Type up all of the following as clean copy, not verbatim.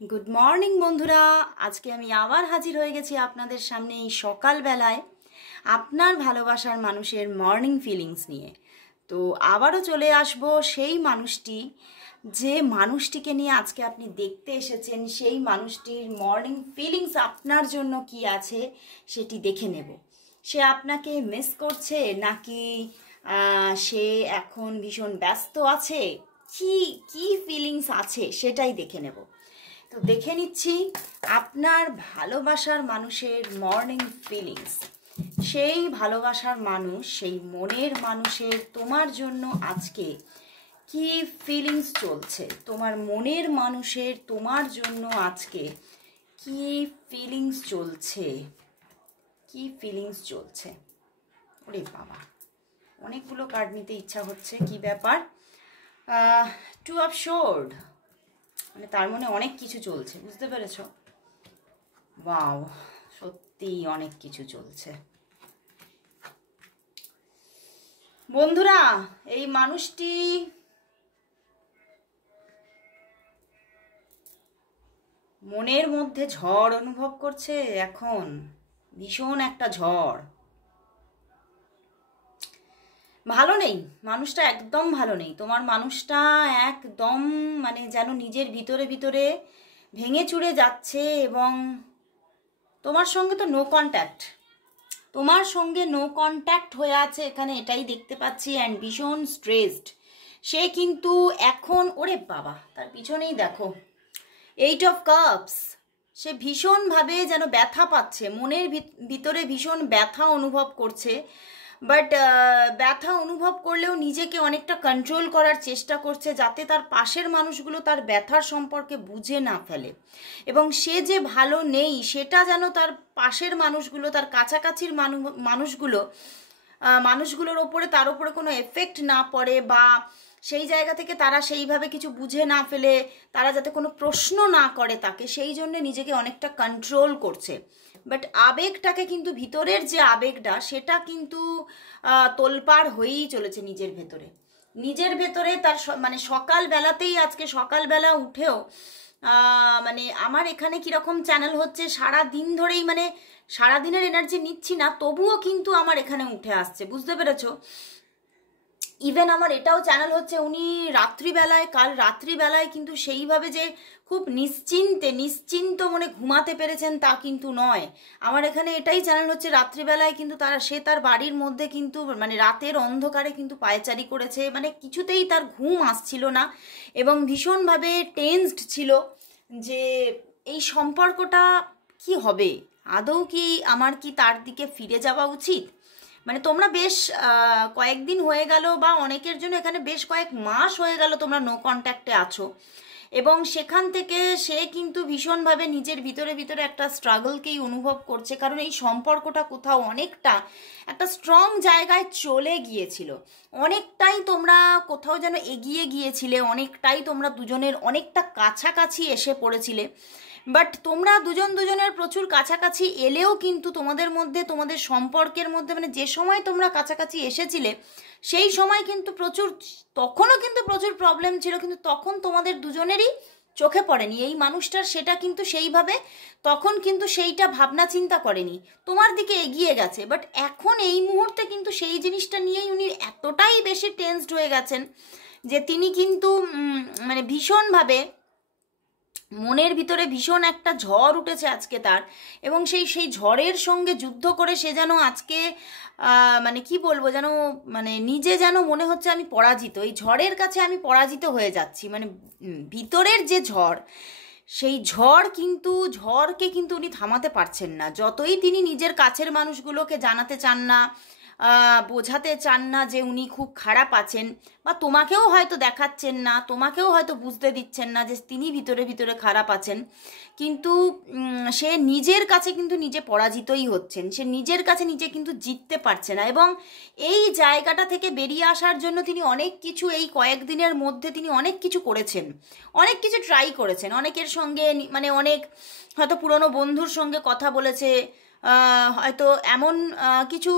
Good morning বন্ধুরা, আজকে আমি আবার হাজির হয়ে গেছি আপনাদের সামনে এই সকালবেলায় আপনার ভালোবাসার মানুষের মর্নিং ফিলিংস নিয়ে। তো আবারও চলে আসব সেই মানুষটি, যে মানুষটিকে নিয়ে আজকে আপনি দেখতে এসেছেন, সেই মানুষটির মর্নিং ফিলিংস আপনার জন্য কি আছে সেটি দেখে নেব। সে আপনাকে মিস করছে নাকি সে এখন ভীষণ ব্যস্ত আছে, কি কি ফিলিংস আছে সেটাই দেখে নেব। তো দেখে নিচ্ছি আপনার ভালোবাসার মানুষের মর্নিং ফিলিংস। সেই ভালোবাসার মানুষ, সেই মনের মানুষের তোমার জন্য আজকে কি ফিলিংস চলছে, তোমার মনের মানুষের তোমার জন্য আজকে কি ফিলিংস চলছে, কি ফিলিংস চলছে। ওরে বাবা, অনেকগুলো কার্ড নিতে ইচ্ছা হচ্ছে, কি ব্যাপার। টু অফ সোর্ড, মানে তার মনে অনেক কিছু চলছে, বুঝতে পেরেছ? ওয়াও, সত্যি অনেক কিছু চলছে বন্ধুরা। এই মানুষটি মনের মধ্যে ঝড় অনুভব করছে এখন, ভীষণ একটা ঝড়। ভালো নেই মানুষটা, একদম ভালো নেই তোমার মানুষটা, একদম মানে যেন নিজের ভিতরে ভিতরে ভেঙে চুরে যাচ্ছে। এবং তোমার সঙ্গে তো নো কন্ট্যাক্ট, তোমার সঙ্গে নো কন্ট্যাক্ট হয়ে আছে এখানে, এটাই দেখতে পাচ্ছি। অ্যান্ড ভীষণ স্ট্রেসড সে কিন্তু এখন। ওরে বাবা, তার পিছনেই দেখো এইট অফ কাপস। সে ভীষণভাবে যেন ব্যথা পাচ্ছে, মনের ভিতরে ভীষণ ব্যথা অনুভব করছে। বাট ব্যথা অনুভব করলেও নিজেকে অনেকটা কন্ট্রোল করার চেষ্টা করছে, যাতে তার পাশের মানুষগুলো তার ব্যথার সম্পর্কে বুঝে না ফেলে। এবং সে যে ভালো নেই সেটা যেন তার পাশের মানুষগুলো, তার কাছাকাছির মানুষগুলোর ওপরে, তার উপরে কোনো এফেক্ট না পড়ে, বা সেই জায়গা থেকে তারা সেইভাবে কিছু বুঝে না ফেলে, তারা যাতে কোনো প্রশ্ন না করে তাকে, সেই জন্য নিজেকে অনেকটা কন্ট্রোল করছে। বাট আবেগটাকে কিন্তু, ভিতরের যে আবেগটা সেটা কিন্তু তোলপাড় হয়েই চলেছে নিজের ভেতরে। নিজের ভেতরে তার মানে সকালবেলাতেই, আজকে সকালবেলা উঠেও মানে আমার এখানে কীরকম চ্যানেল হচ্ছে, সারা দিন ধরেই মানে সারাদিনের এনার্জি নিচ্ছি না, তবুও কিন্তু আমার এখানে উঠে আসছে, বুঝতে পেরেছো? ইভেন আমার এটাও চ্যানেল হচ্ছে, উনি রাত্রিবেলায়, কাল রাত্রিবেলায় কিন্তু সেইভাবে যে খুব নিশ্চিন্ত মনে ঘুমাতে পেরেছেন তা কিন্তু নয়। আমার এখানে এটাই চ্যানেল হচ্ছে রাত্রিবেলায় কিন্তু সে তার বাড়ির মধ্যে কিন্তু মানে রাতের অন্ধকারে কিন্তু পায়চারি করেছে, মানে কিছুতেই তার ঘুম আসছিল না এবং ভীষণভাবে টেনসড ছিল যে এই সম্পর্কটা কি হবে, আদৌ কি আমার কি তার দিকে ফিরে যাওয়া উচিত। মানে তোমরা বেশ কয়েকদিন হয়ে গেল, বা অনেকের জন্য এখানে বেশ কয়েক মাস হয়ে গেল তোমরা নো কন্ট্যাক্টে আছো, এবং সেখান থেকে সে কিন্তু ভীষণভাবে নিজের ভিতরে ভিতরে একটা স্ট্রাগলকেই অনুভব করছে, কারণ এই সম্পর্কটা কোথাও অনেকটা একটা স্ট্রং জায়গায় চলে গিয়েছিল, অনেকটাই তোমরা কোথাও যেন এগিয়ে গিয়েছিলে, অনেকটাই তোমরা দুজনের অনেকটা কাছাকাছি এসে পড়েছিলে। বাট তোমরা দুজনের প্রচুর কাছাকাছি এলেও কিন্তু তোমাদের মধ্যে, তোমাদের সম্পর্কের মধ্যে, মানে যে সময় তোমরা কাছাকাছি এসেছিলে সেই সময় কিন্তু তখনও কিন্তু প্রচুর প্রবলেম ছিল, কিন্তু তখন তোমাদের দুজনেরই চোখে পড়েনি এই মানুষটার, সেটা কিন্তু সেইভাবে তখন কিন্তু সেইটা ভাবনা চিন্তা করেনি, তোমার দিকে এগিয়ে গেছে। বাট এখন এই মুহূর্তে কিন্তু সেই জিনিসটা নিয়েই উনি এতটাই বেশি টেনসড হয়ে গেছেন যে তিনি কিন্তু মানে ভীষণভাবে মনের ভিতরে ভীষণ একটা ঝড় উঠেছে আজকে তার, এবং সেই ঝড়ের সঙ্গে যুদ্ধ করে সে যেন আজকে মানে কি বলবো, যেন মানে নিজে যেন মনে হচ্ছে আমি পরাজিত, এই ঝড়ের কাছে আমি পরাজিত হয়ে যাচ্ছি। মানে ভিতরের যে ঝড়, সেই ঝড়কে কিন্তু উনি থামাতে পারছেন না, যতই তিনি নিজের কাছের মানুষগুলোকে জানাতে চান না, বোঝাতে চান না যে উনি খুব খারাপ আছেন, বা তোমাকেও হয়তো দেখাচ্ছেন না, তোমাকেও হয়তো বুঝতে দিচ্ছেন না যে তিনি ভিতরে ভিতরে খারাপ আছেন, কিন্তু সে নিজের কাছে কিন্তু নিজে পরাজিতই হচ্ছেন, সে নিজের কাছে নিজে কিন্তু জিততে পারছে না। এবং এই জায়গাটা থেকে বেরিয়ে আসার জন্য তিনি অনেক কিছু, এই কয়েকদিনের মধ্যে তিনি অনেক কিছু করেছেন, অনেক কিছু ট্রাই করেছেন, অনেকের সঙ্গে মানে অনেক হয়তো পুরনো বন্ধুর সঙ্গে কথা বলেছে, হয়তো এমন কিছু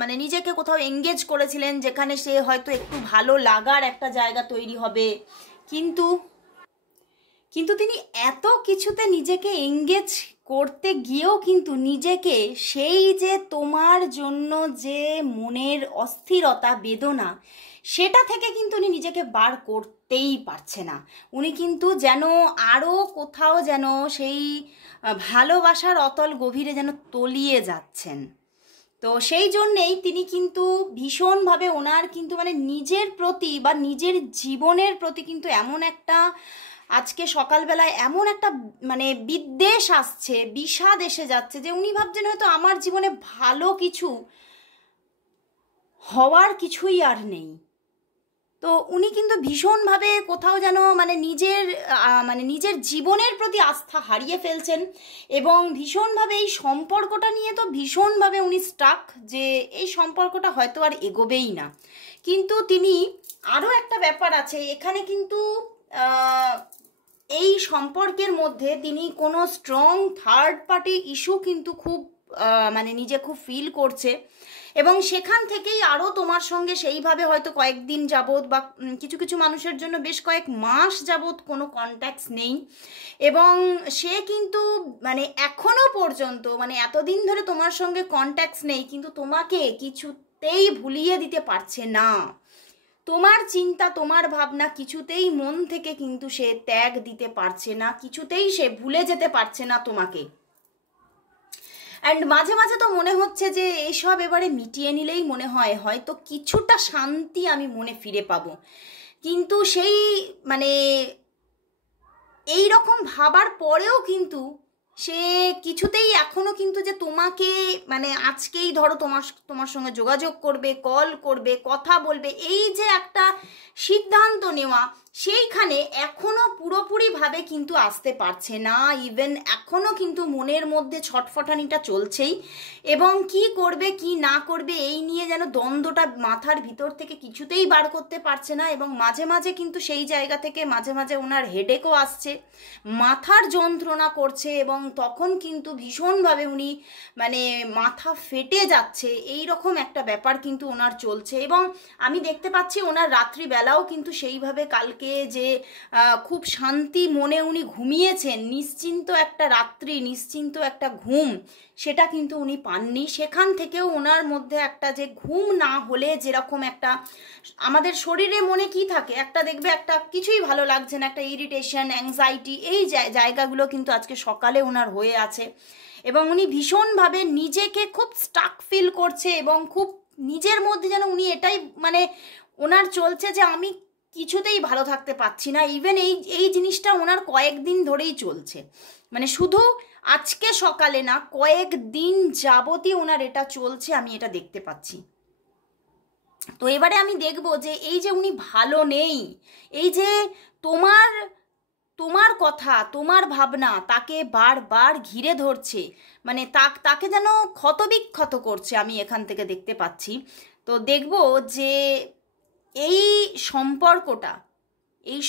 মানে নিজেকে কোথাও এঙ্গেজ করেছিলেন যেখানে সে হয়তো একটু ভালো লাগার একটা জায়গা তৈরি হবে, কিন্তু কিন্তু তিনি এত কিছুতে নিজেকে এঙ্গেজ করতে গিয়েও কিন্তু নিজেকে সেই যে তোমার জন্য যে মনের অস্থিরতা বেদনা সেটা থেকে কিন্তু উনি নিজেকে বার করতেই পারছে না। উনি কিন্তু যেন আরও কোথাও যেন সেই ভালোবাসার অতল গভীরে যেন তলিয়ে যাচ্ছেন। তো সেই জন্যেই তিনি কিন্তু ভীষণভাবে ওনার কিন্তু মানে নিজের প্রতি বা নিজের জীবনের প্রতি কিন্তু এমন একটা আজকে সকালবেলায় এমন একটা মানে বিদ্বেষ আসছে, বিষাদ এসে যাচ্ছে যে উনি ভাবছেন হয়তো আমার জীবনে ভালো কিছু হওয়ার কিছুই আর নেই। তো উনি কিন্তু ভীষণভাবে কোথাও যেন মানে নিজের জীবনের প্রতি আস্থা হারিয়ে ফেলছেন এবং ভীষণভাবে এই সম্পর্কটা নিয়ে তো ভীষণভাবে উনি স্টাক, যে এই সম্পর্কটা হয়তো আর এগোবেই না। কিন্তু তিনি আরও একটা ব্যাপার আছে এখানে কিন্তু এই সম্পর্কের মধ্যে তিনি কোনো স্ট্রং থার্ড পার্টি ইস্যু কিন্তু খুব মানে নিজে খুব ফিল করছে এবং সেখান থেকেই আরও তোমার সঙ্গে সেইভাবে হয়তো কয়েকদিন যাবৎ বা কিছু কিছু মানুষের জন্য বেশ কয়েক মাস যাবৎ কোনো কন্ট্যাক্টস নেই এবং সে কিন্তু মানে এখনো পর্যন্ত মানে এতদিন ধরে তোমার সঙ্গে কন্ট্যাক্টস নেই কিন্তু তোমাকে কিছুতেই ভুলিয়ে দিতে পারছে না। তোমার চিন্তা তোমার ভাবনা কিছুতেই মন থেকে কিন্তু সে ত্যাগ দিতে পারছে না, কিছুতেই সে ভুলে যেতে পারছে না তোমাকে। অ্যান্ড মাঝে মাঝে তো মনে হচ্ছে যে এইসব এবারে মিটিয়ে নিলেই মনে হয় হয়তো কিছুটা শান্তি আমি মনে ফিরে পাবো, কিন্তু সেই মানে এই রকম ভাবার পরেও কিন্তু সে কিছুতেই এখনো কিন্তু যে তোমাকে মানে আজকেই ধরো তোমার সঙ্গে যোগাযোগ করবে, কল করবে, কথা বলবে, এই যে একটা সিদ্ধান্ত নেওয়া সেইখানে এখনো পুরোপুরিভাবে কিন্তু আসতে পারছে না। ইভেন এখনো কিন্তু মনের মধ্যে ছটফটানিটা চলছেই এবং কি করবে কি না করবে এই নিয়ে যেন দ্বন্দ্বটা মাথার ভিতর থেকে কিছুতেই বার করতে পারছে না এবং মাঝে মাঝে কিন্তু সেই জায়গা থেকে মাঝে মাঝে ওনার হেডেকও আসছে, মাথার যন্ত্রণা করছে এবং তখন কিন্তু ভীষণভাবে উনি মানে মাথা ফেটে যাচ্ছে, এই রকম একটা ব্যাপার কিন্তু ওনার চলছে। এবং আমি দেখতে পাচ্ছি ওনার রাত্রিবেলাও কিন্তু সেইভাবে কালকে যে খুব শান্তি মনে উনি ঘুমিয়েছেন, নিশ্চিন্ত একটা রাত্রি, নিশ্চিন্ত একটা ঘুম, সেটা কিন্তু উনি পাননি। সেখান থেকেও ওনার মধ্যে একটা যে ঘুম না হলে যেরকম একটা আমাদের শরীরে মনে কি থাকে, একটা দেখবে একটা কিছুই ভালো লাগছে না, একটা ইরিটেশন, অ্যাংজাইটি, এই জায়গাগুলো কিন্তু আজকে সকালে ওনার হয়ে আছে এবং উনি ভীষণভাবে নিজেকে খুব স্টাক ফিল করছে এবং খুব নিজের মধ্যে যেন উনি এটাই মানে ওনার চলছে যে আমি কিছুতেই ভালো থাকতে পারছি না। ইভেন এই জিনিসটা ওনার কয়েকদিন ধরেই চলছে, মানে শুধু আজকে সকালে না, কয়েকদিন যাবতই ওনার এটা চলছে, আমি এটা দেখতে পাচ্ছি। তো এবারে আমি দেখব যে এই যে উনি ভালো নেই, এই যে তোমার কথা তোমার ভাবনা তাকে বারবার ঘিরে ধরছে, মানে তাকে যেন ক্ষতবিক্ষত করছে, আমি এখান থেকে দেখতে পাচ্ছি। তো দেখব যে এই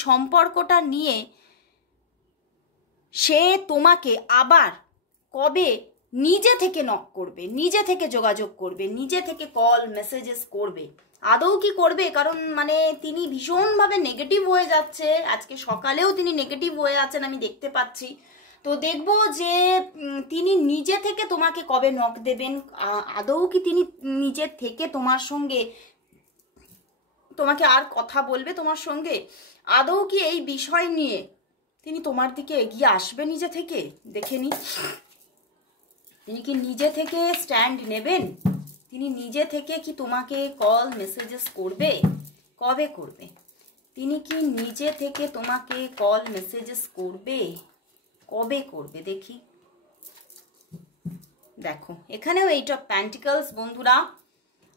সম্পর্কটা নিয়ে সে তোমাকে আবার কবে নিজে থেকে নক করবে, নিজে থেকে যোগাযোগ করবে, নিজে থেকে কল মেসেজেস করবে, আদৌ কি করবে? কারণ মানে তিনি ভীষণভাবে নেগেটিভ হয়ে যাচ্ছে, আজকে সকালেও তিনি নেগেটিভ হয়ে আছেন আমি দেখতে পাচ্ছি। তো দেখব যে তিনি নিজে থেকে তোমাকে কবে নক দেবেন, আদৌ কি তিনি নিজের থেকে তোমাকে আর কথা বলবে তোমার সঙ্গে, আদৌ কি এই বিষয় নিয়ে তিনি তোমার দিকে এগিয়ে আসবে নিজে থেকে, দেখে নি তিনি কি নিজে থেকে স্ট্যান্ড নেবেন, তিনি নিজে থেকে কি তোমাকে কল মেসেজেস করবে, কবে করবে, তিনি কি নিজে থেকে তোমাকে কল মেসেজেস করবে, কবে করবে দেখি। দেখো এখানেও 8 of Pentacles বন্ধুরা,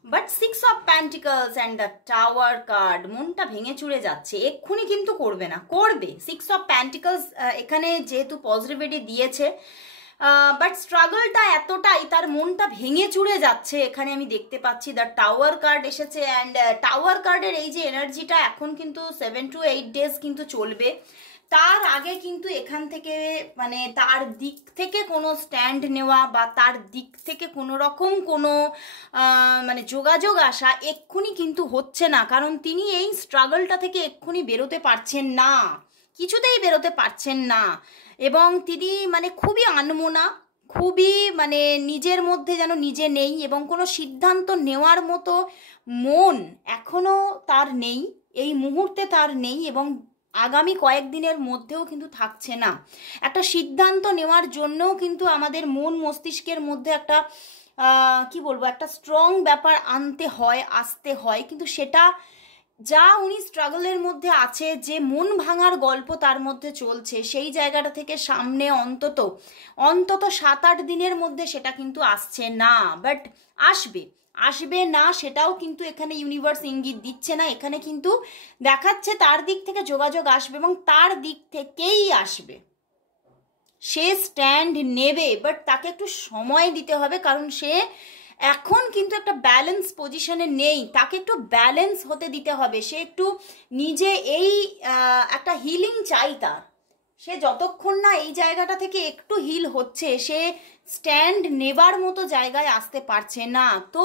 but 6 of Pentacles and the tower card, মনটা ভেঙে চুরে যাচ্ছে, এক্ষুনি কিন্তু করবে না, করবে। 6 of Pentacles এখানে যেহেতু পজিটিভিটি দিয়েছে, বাট স্ট্রাগলটা এতটাই, তার মনটা ভেঙে চুরে যাচ্ছে এখানে আমি দেখতে পাচ্ছি। দ্য টাওয়ার কার্ড এসেছে অ্যান্ড টাওয়ার কার্ডের এই যে এনার্জিটা এখন কিন্তু 7 to 8 days কিন্তু চলবে, তার আগে কিন্তু এখান থেকে মানে তার দিক থেকে কোনো স্ট্যান্ড নেওয়া বা তার দিক থেকে কোনো রকম কোনো মানে যোগাযোগ আসা এক্ষুনি কিন্তু হচ্ছে না, কারণ তিনি এই স্ট্রাগলটা থেকে এক্ষুনি বেরোতে পারছেন না। কিছুতেই বেরোতে পারছেন না, এবং তিনি মানে খুবই আনমনা, খুবই মানে নিজের মধ্যে যেন নিজে নেই, এবং কোনো সিদ্ধান্ত নেওয়ার মতো মন এখনও তার নেই, এই মুহূর্তে তার নেই, এবং আগামী কয়েকদিনের মধ্যেও কিন্তু থাকছে না। একটা সিদ্ধান্ত নেওয়ার জন্যও কিন্তু আমাদের মন মস্তিষ্কের মধ্যে একটা কি বলবো, একটা স্ট্রং ব্যাপার আনতে হয়, আসতে হয়, কিন্তু সেটা যা উনি স্ট্রাগলের মধ্যে আছে, যে মন ভাঙার গল্প তার মধ্যে চলছে, সেই জায়গাটা থেকে সামনে অন্তত 7-8 দিনের মধ্যে সেটা কিন্তু আসছে না। বাট আসবে, আসবে না সেটাও কিন্তু এখানে ইউনিভার্স ইঙ্গিত দিচ্ছে না, এখানে কিন্তু দেখাচ্ছে তার দিক থেকে যোগাযোগ আসবে, এবং তার দিক থেকেই আসবে। সে স্ট্যান্ড নেবে, বাট তাকে একটু সময় দিতে হবে, কারণ সে এখন কিন্তু একটা ব্যালেন্স পজিশনে নেই, তাকে একটু ব্যালেন্স হতে দিতে হবে। সে একটু নিজে এই একটা হিলিং চাই তার, সে যতক্ষণ না এই জায়গাটা থেকে একটু হিল হচ্ছে, সে স্ট্যান্ড নেবার মতো জায়গায় আসতে পারছে না। তো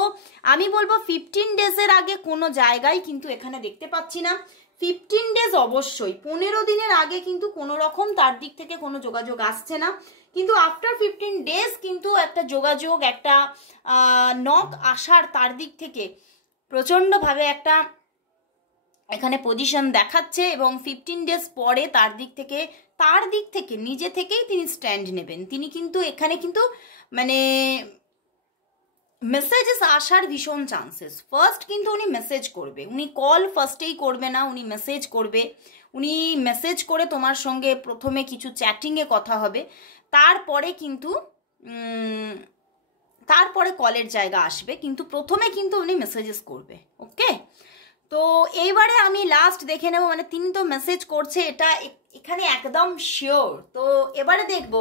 আমি বলবো 15 ডেজের আগে কোনো জায়গায় কিন্তু এখানে দেখতে পাচ্ছি না। 15 ডেজ অবশ্যই, 15 দিনের আগে কিন্তু কোনো রকম তার দিক থেকে কোনো যোগাযোগ আসছে না, কিন্তু আফটার 15 ডেজ কিন্তু একটা যোগাযোগ, একটা নক আসার তার দিক থেকে প্রচণ্ডভাবে একটা এখানে পজিশন দেখাচ্ছে, এবং 15 ডেজ পরে তার দিক থেকে নিজে থেকেই তিনি স্ট্যান্ড নেবেন। তিনি কিন্তু এখানে কিন্তু মানে মেসেজেস আসার ভীষণ চান্সেস। ফার্স্ট কিন্তু উনি মেসেজ করবে, উনি কল ফার্স্টেই করবে না, উনি মেসেজ করবে। উনি মেসেজ করে তোমার সঙ্গে প্রথমে কিছু চ্যাটিংয়ে কথা হবে, তারপরে কিন্তু তারপরে কলের জায়গা আসবে, কিন্তু প্রথমে কিন্তু উনি মেসেজেস করবে। ওকে, তো এইবারে আমি লাস্ট দেখে নেব, মানে তিনি তো মেসেজ করছে এটা এখানে একদম শিওর। তো এবারে দেখব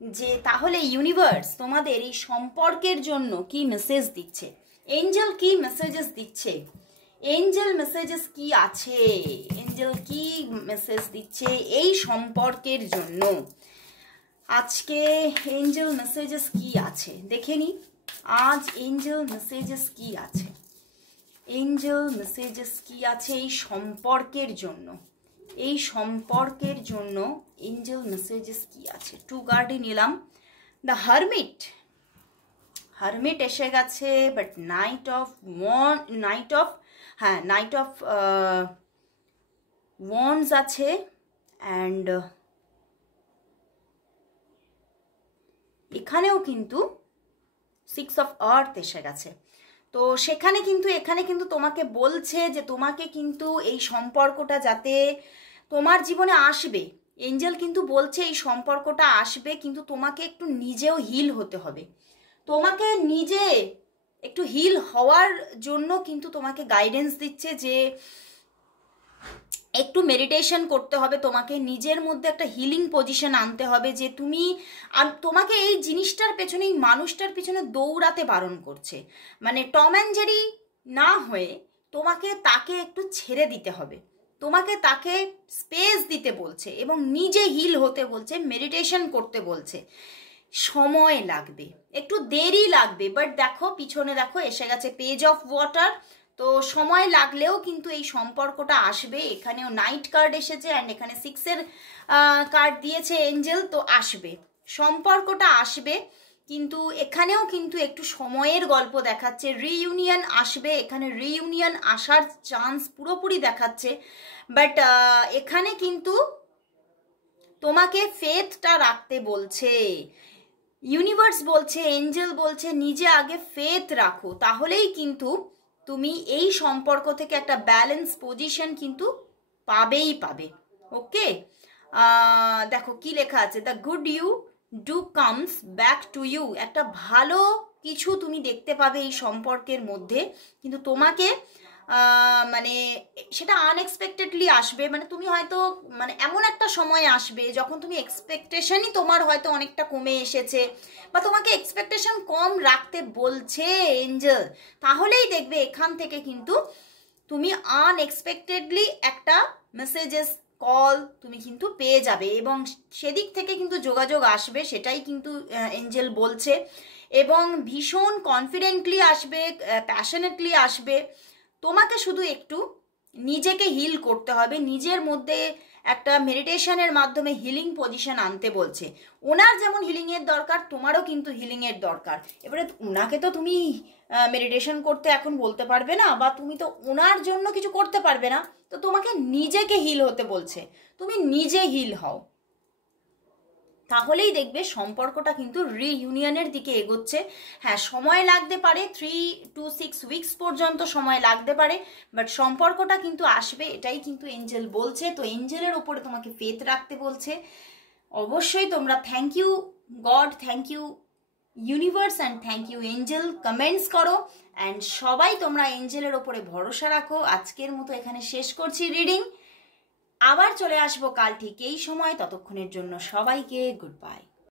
যে তাহলে ইউনিভার্স তোমাদের এই সম্পর্কের জন্য কি মেসেজ দিচ্ছে, এঞ্জেল কি মেসেজেস দিচ্ছে, এঞ্জেল মেসেজেস কি আছে, এঞ্জেল কি মেসেজ দিচ্ছে এই সম্পর্কের জন্য। আজকে এঞ্জেল মেসেজেস কি আছে দেখে নি, আজ এঞ্জেল মেসেজেস কি আছে, এঞ্জেল মেসেজেস কি আছে এই সম্পর্কের জন্য, এই সম্পর্কের জন্য এঞ্জেল মেসেজেস কি আছে। 2 কার্ডই নিলাম, দ্য হারমিট, হারমিট এসে গেছে, বাট নাইট অফ ওয়ান্ডস আছে, অ্যান্ড এখানেও কিন্তু 6 অফ আর্থ এসে গেছে। তো সেখানে কিন্তু এখানে কিন্তু তোমাকে বলছে যে তোমাকে কিন্তু এই সম্পর্কটা যাতে তোমার জীবনে আসবে, এঞ্জেল কিন্তু বলছে এই সম্পর্কটা আসবে, কিন্তু তোমাকে একটু নিজেও হিল হতে হবে, তোমাকে নিজে একটু হিল হওয়ার জন্য কিন্তু তোমাকে গাইডেন্স দিচ্ছে যে একটু মেডিটেশন করতে হবে, তোমাকে নিজের মধ্যে একটা হিলিং পজিশন আনতে হবে, যে তোমাকে এই জিনিসটার পেছনে, এই মানুষটার পেছনে দৌড়াতে বারণ করছে, মানে টম অ্যান্ড জেরি না হয়ে তোমাকে তাকে একটু ছেড়ে দিতে হবে, তোমাকে তাকে স্পেস দিতে বলছে, এবং নিজে হিল হতে বলছে, মেডিটেশন করতে বলছে। সময় লাগবে, একটু দেরি লাগবে, বাট দেখো পিছনে দেখো এসে গেছে পেজ অফ ওয়াটার। তো সময় লাগলেও কিন্তু এই সম্পর্কটা আসবে। এখানেও নাইট কার্ড এসেছে, অ্যান্ড এখানে 6-এর কার্ড দিয়েছে এঞ্জেল, তো আসবে, সম্পর্কটা আসবে, কিন্তু এখানেও কিন্তু একটু সময়ের গল্প দেখাচ্ছে। রিইউনিয়ন আসবে, এখানে রিইউনিয়ন আসার চান্স পুরোপুরি দেখাচ্ছে, বাট এখানে কিন্তু তোমাকে ফেথটা রাখতে বলছে, ইউনিভার্স বলছে, এঞ্জেল বলছে নিজে আগে ফেথ রাখো, তাহলেই কিন্তু তুমি এই সম্পর্ক থেকে একটা ব্যালেন্স পজিশন কিন্তু পাবেই পাবে। ওকে, দেখো কি লেখা আছে, the good you do comes back to you, একটা ভালো কিছু তুমি দেখতে পাবে এই সম্পর্কের মধ্যে, কিন্তু তোমাকে মানে সেটা আনএক্সপেক্টেডলি আসবে, মানে তুমি হয়তো মানে এমন একটা সময় আসবে যখন তুমি এক্সপেকটেশনই তোমার হয়তো অনেকটা কমে এসেছে, বা তোমাকে এক্সপেকটেশন কম রাখতে বলছে এঞ্জেল, তাহলেই দেখবে এখান থেকে কিন্তু তুমি আনএক্সপেক্টেডলি একটা মেসেজেস কল তুমি কিন্তু পেয়ে যাবে, এবং সেদিক থেকে কিন্তু যোগাযোগ আসবে, সেটাই কিন্তু এঞ্জেল বলছে, এবং ভীষণ কনফিডেন্টলি আসবে, প্যাশনেটলি আসবে। তোমাকে শুধু একটু নিজেকে হিল করতে হবে, নিজের মধ্যে একটা মেডিটেশনের মাধ্যমে হিলিং পজিশন আনতে বলছে। ওনার যেমন হিলিংয়ের দরকার, তোমারও কিন্তু হিলিংয়ের দরকার। এবারে ওনাকে তো তুমি মেডিটেশন করতে এখন বলতে পারবে না, বা তুমি তো ওনার জন্য কিছু করতে পারবে না, তো তোমাকে নিজেকে হিল হতে বলছে। তুমি নিজে হিল হও, তাহলেই দেখবে সম্পর্কটা কিন্তু রিইউনিয়নের দিকে এগোচ্ছে। হ্যাঁ, সময় লাগতে পারে, 3 to 6 উইকস পর্যন্ত সময় লাগতে পারে, বাট সম্পর্কটা কিন্তু আসবে, এটাই কিন্তু এঞ্জেল বলছে। তো এঞ্জেলের ওপরে তোমাকে ফেথ রাখতে বলছে। অবশ্যই তোমরা thank you God, thank you universe and thank you angel comments করো, অ্যান্ড সবাই তোমরা এঞ্জেলের ওপরে ভরসা রাখো। আজকের মতো এখানে শেষ করছি রিডিং। আবার চলে আসবো কাল ঠিক এই সময়, ততক্ষণের জন্য সবাইকে গুড বাই।